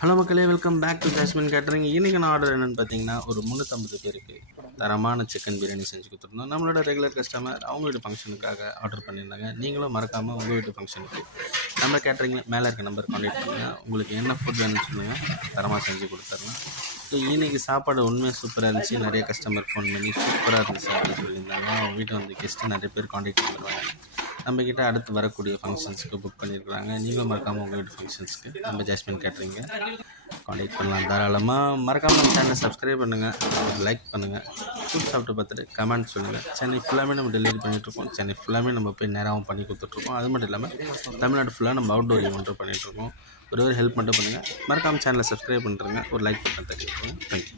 Hello மக்களே, welcome back to jasmine catering. இன்றைக்கி நான் ஆர்டர் என்னென்னு பார்த்தீங்கன்னா, ஒரு 350 பேருக்கு தரமான சிக்கன் பிரியாணி செஞ்சு கொடுத்துருந்தோம். நம்மளோட ரெகுலர் கஸ்டமர் அவங்க வீட்டு ஃபங்க்ஷனுக்காக ஆர்டர் பண்ணியிருந்தாங்க. நீங்களும் மறக்காமல் உங்கள் வீட்டு ஃபங்க்ஷனுக்கு நம்ம கேட்டரிங்கில் மேலே இருக்க நம்பர் கான்டாக்ட் பண்ணுங்கள். உங்களுக்கு என்ன ஃபுட் வேணும்னு சொல்லுங்கள், தரமாக செஞ்சு கொடுத்துர்லாம். ஸோ இன்றைக்கி சாப்பாடு உண்மையாக சூப்பராக இருந்துச்சு. நிறைய கஸ்டமர் ஃபோன் பண்ணி சூப்பராக இருந்துச்சு அப்படின்னு சொல்லியிருந்தாங்க. அவங்க வீட்டை வந்து கெஸ்ட்டு நிறைய பேர் கான்டாக்ட் பண்ணிடுவாங்க. நம்மக்கிட்ட அடுத்து வரக்கூடிய ஃபங்க்ஷன்ஸுக்கு புக் பண்ணியிருக்கிறாங்க. நீங்களும் மறக்காமல் உங்கள் வீட்டு ஃபங்க்ஷன்ஸ்க்கு நம்ம ஜாஸ்மின் கேட்டரிங்க கான்டாக்ட் பண்ணலாம் தாராளமாக. மறக்காமல் நம்ம சேனலை சப்ஸ்கிரைப் பண்ணுங்கள், லைக் பண்ணுங்கள், ஃபுட் சாப்பிட்டு பார்த்துட்டு கமெண்ட் சொல்லுங்கள். சென்னை ஃபுல்லாமே நம்ம டெலிவரி பண்ணிகிட்ருக்கோம். சென்னை ஃபுல்லாமே நம்ம போய் நேராகவும் பண்ணி கொடுத்துட்ருக்கோம். அது மட்டும் இல்லாமல் தமிழ்நாடு ஃபுல்லாக நம்ம அவுட்டோர் ஈவெண்ட்டும் பண்ணிகிட்ருக்கோம். ஒரு ஹெல்ப் மட்டும் பண்ணுங்கள். மறக்காமல் சேனலை சப்ஸ்கிரைப் பண்ணுறேங்க, ஒரு லைக் பண்ண தெரிவிக்கோங்க. தேங்க்யூ.